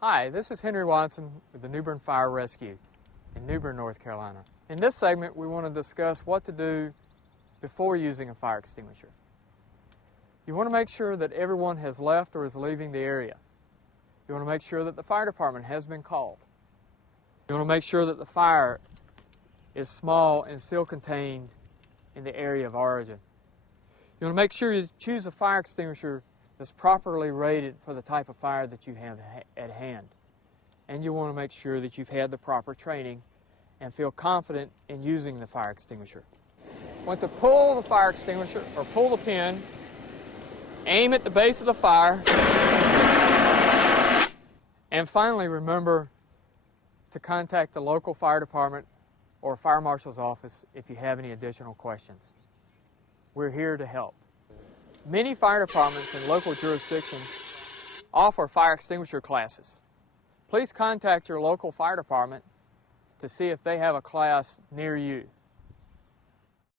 Hi, this is Henry Watson with the Newbern Fire Rescue in Newbern, North Carolina. In this segment, we want to discuss what to do before using a fire extinguisher. You want to make sure that everyone has left or is leaving the area. You want to make sure that the fire department has been called. You want to make sure that the fire is small and still contained in the area of origin. You want to make sure you choose a fire extinguisher that's properly rated for the type of fire that you have at hand. And you want to make sure that you've had the proper training and feel confident in using the fire extinguisher. You want to pull the fire extinguisher or pull the pin, aim at the base of the fire, and finally remember to contact the local fire department or fire marshal's office if you have any additional questions. We're here to help. Many fire departments in local jurisdictions offer fire extinguisher classes. Please contact your local fire department to see if they have a class near you.